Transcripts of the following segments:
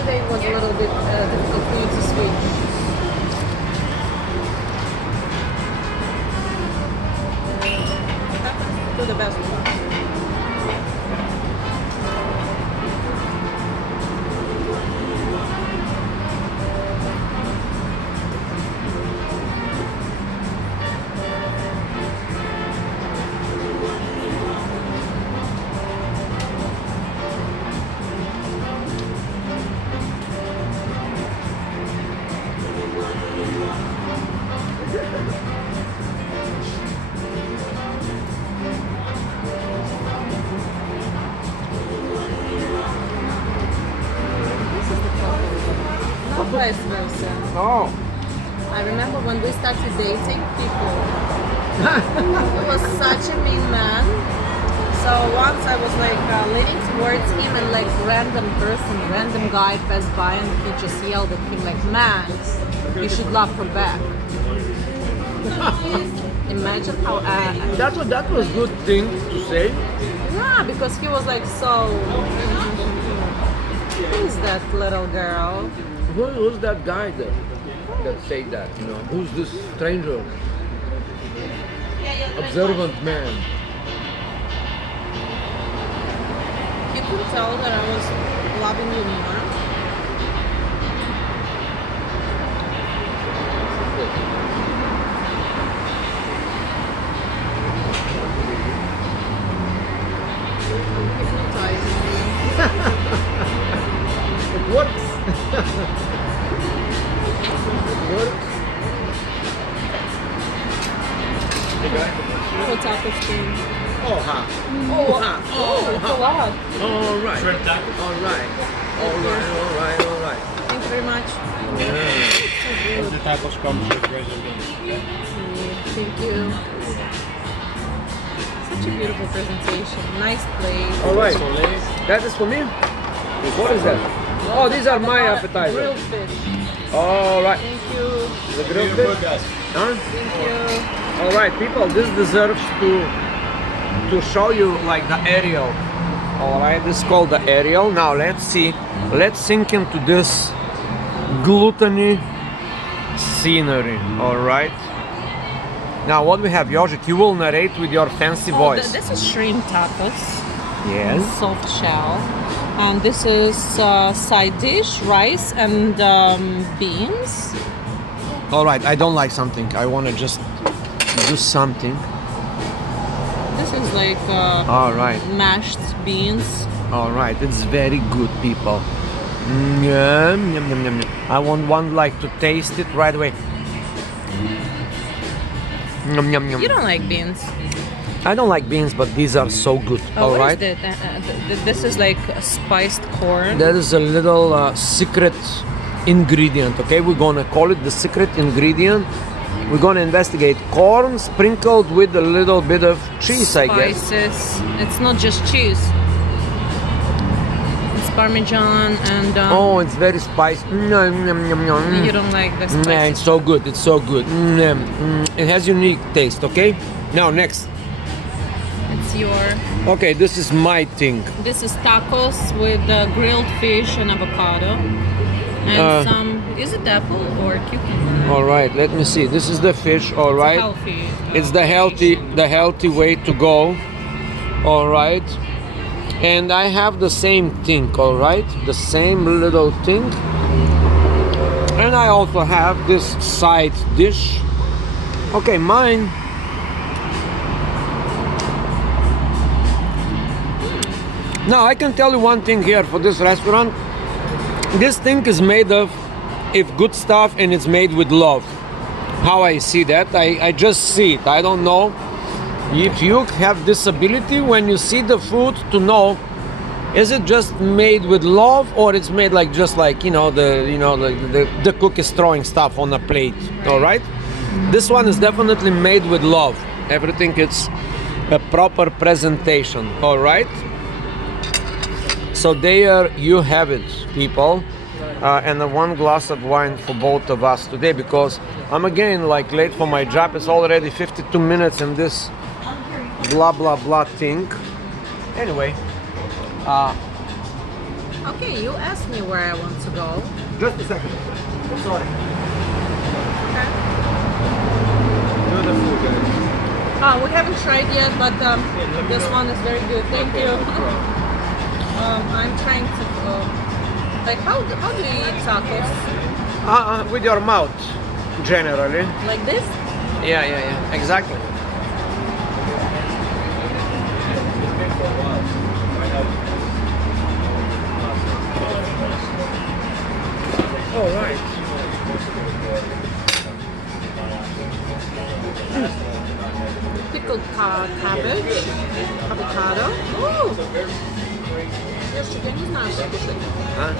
yesterday it was a little bit difficult for you to switch. Do the best one. Vice versa. Oh. I remember when we started dating people. He was such a mean man. So once I was like leaning towards him and like random guy passed by and he just yelled at him like, "Man, you should love her back." Imagine how. That was good thing to say. Yeah, because he was like so. Who's that little girl? Who's that guy that say that? You know, who's this stranger, observant man? You could tell that I was loving you more. Hypnotizing you. It works. It works. What's up with you? Oh, ha. It's a lot. All right. Shrimp tacos. All right. All right. Thank you very much. Yeah. The tacos comes with reservation. Thank you. Such a beautiful presentation. Nice plate. All right. That is for me. What is that? Oh, these are my appetizers. Grilled fish. All right. Thank you. The grilled fish. Huh? Thank you. All right, people. This deserves to show you like the aerial. All right, this is called the aerial. Now let's see. Let's sink into this gluttony scenery. All right. Now what we have, Jožik, you will narrate with your fancy voice. This is shrimp tacos. Yes. Soft shell. And this is side dish, rice and beans. All right, I don't like something. I want to just do something. This is like All right. mashed beans. All right, it's very good, people. Yum, yum, yum, yum. I want one like to taste it right away. Yum, yum, yum. You don't like beans. I don't like beans, but these are so good. All What right. is that? This is like a spiced corn. That is a little secret ingredient. Okay, we're gonna call it the secret ingredient. We're gonna investigate corn sprinkled with a little bit of cheese, I guess. Spices. It's not just cheese. It's Parmesan and. Oh, it's very spicy. You don't like the spices. Yeah, it's so good. It's so good. It has unique taste. Okay. Now next. It's your. Okay, this is my thing. This is tacos with grilled fish and avocado, and some. Is it apple or cucumber? All right. Let me see. This is the fish. All right. Healthy. It's the healthy way to go. All right. And I have the same thing. All right. The same little thing. And I also have this side dish. Okay, mine. Now I can tell you one thing here for this restaurant. This thing is made of good stuff and it's made with love. How I see that, I just see it. I don't know if you have this ability when you see the food to know, is it just made with love or it's made like just like the cook is throwing stuff on a plate. All right, this one is definitely made with love. Everything is a proper presentation. All right. So there you have it, people, and one glass of wine for both of us today because I'm again like late for my job. It's already 52 minutes in this blah blah blah thing. Anyway, Okay, you asked me where I want to go. Just a second. Sorry. Okay. Do the food, guys. Oh, we haven't tried yet, but this one is very good. Thank you. I'm trying to like how do you eat tacos? With your mouth, generally. Like this? Yeah. Exactly. All right. Pickled cabbage, avocado. Ooh. Jeszcze ja nie znałam tego kuşu. Huh?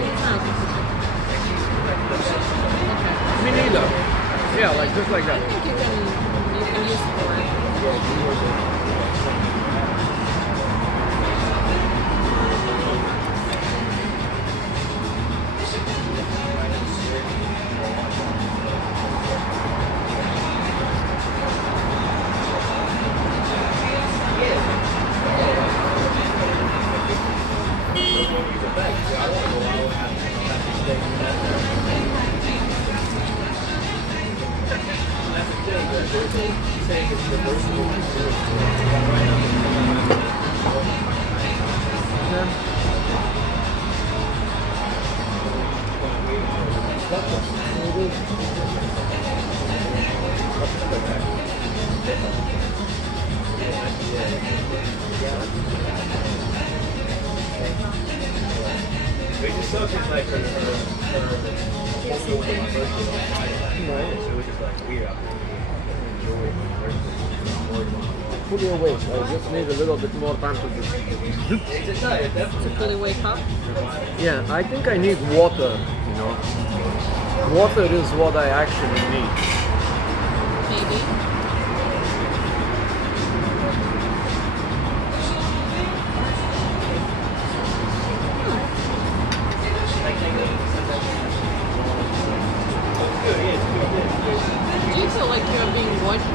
Nie znałam tego kuşu. Okay. Me neither. Yeah, like just like I that. think you can use it for it. Fully awake. I just need a little bit more time to do. To fully wake up. Yeah, I think I need water, you know. Water is what I actually need. Maybe. Do you feel like you're being watched?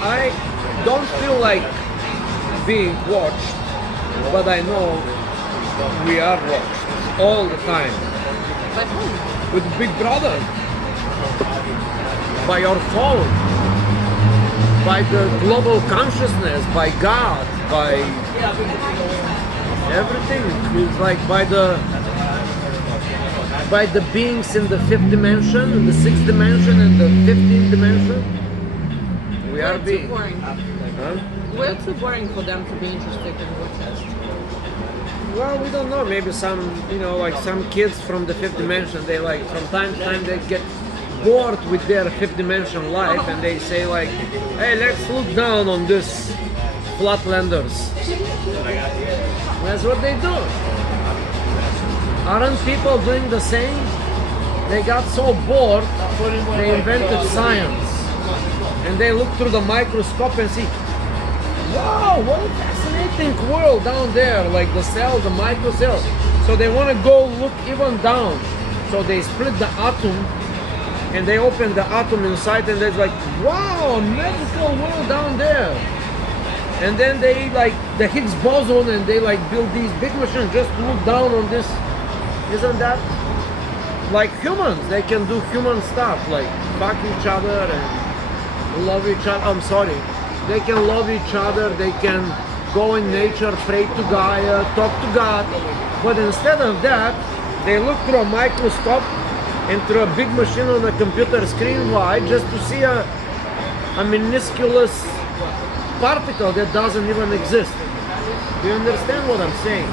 I don't feel like being watched, but I know we are watched all the time. By whom? With Big Brother, by your phone, by the global consciousness, by God, by everything. It's like by the beings in the fifth dimension, in the sixth dimension, and the 15th dimension. We are We're too being. boring. Huh? We're too boring for them to be interested in watch us. Well, we don't know. Maybe some, like some kids from the fifth dimension, they like from time to time they get bored with their fifth dimension life, and they say like, "Hey, let's look down on this flatlanders." That's what they do. Aren't people doing the same? They got so bored, they invented science, and they look through the microscope and see, wow, what a fascinating world down there, like the cell, the microcell. So they want to go look even down. So they split the atom and they open the atom inside, and there's like, wow, a magical world down there. And then they like the Higgs boson, and they like build these big machines just to look down on this. Isn't that like humans? They can do human stuff like fuck each other and love each other. I'm sorry. They can love each other, they can go in nature, pray to Gaia, talk to God. But instead of that, they look through a microscope and through a big machine on a computer screen. Why? Just to see a minusculous particle that doesn't even exist. Do you understand what I'm saying?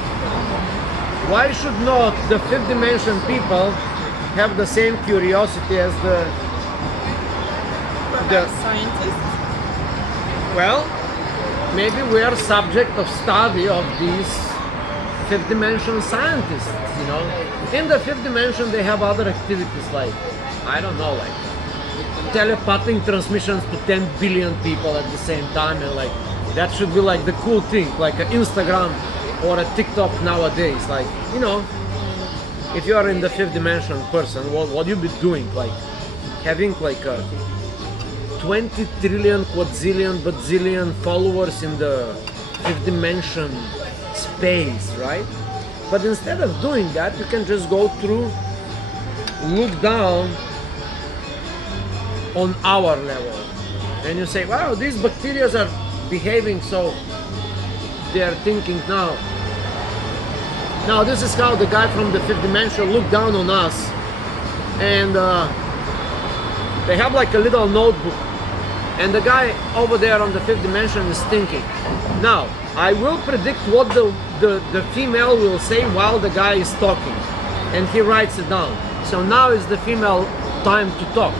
Why should not the fifth dimension people have the same curiosity as the Scientists. well, maybe we are subject of study of these fifth dimension scientists, In the fifth dimension they have other activities like, I don't know, like telepathic transmissions to 10 billion people at the same time, and like that should be like the cool thing, like an Instagram or a TikTok nowadays. Like, you know, if you are in the fifth dimension person, what you be doing? Like having like a 20 trillion, quadrillion, bazillion followers in the fifth dimension space, right? But instead of doing that, you can just go through, look down on our level, and you say, wow, these bacteria are behaving, so they are thinking now. Now this is how the guy from the fifth dimension looked down on us, and they have like a little notebook, and the guy over there on the fifth dimension is thinking, now I will predict what the female will say while the guy is talking, and he writes it down. So now is the female time to talk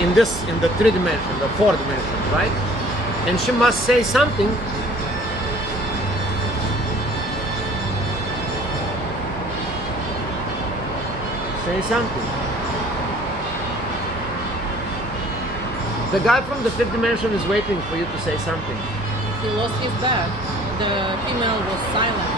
in the three dimension, the fourth dimension, right? And she must say something. Say something. The guy from the fifth dimension is waiting for you to say something. He lost his bag. The female was silent.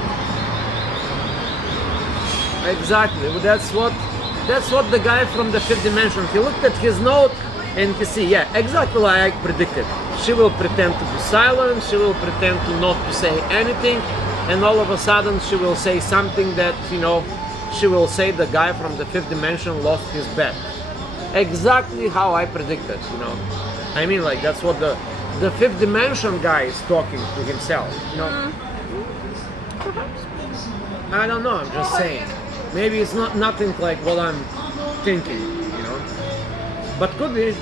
Exactly. That's what the guy from the fifth dimension. He looked at his note and he see, yeah, exactly like I predicted. She will pretend to be silent. She will pretend to not to say anything, and all of a sudden she will say something that, you know, she will say the guy from the fifth dimension lost his bet. Exactly how I predicted, you know. I mean, like, that's what the fifth dimension guy is talking to himself, you know. I don't know, I'm just saying. Maybe it's not nothing like what I'm thinking, you know. But could be.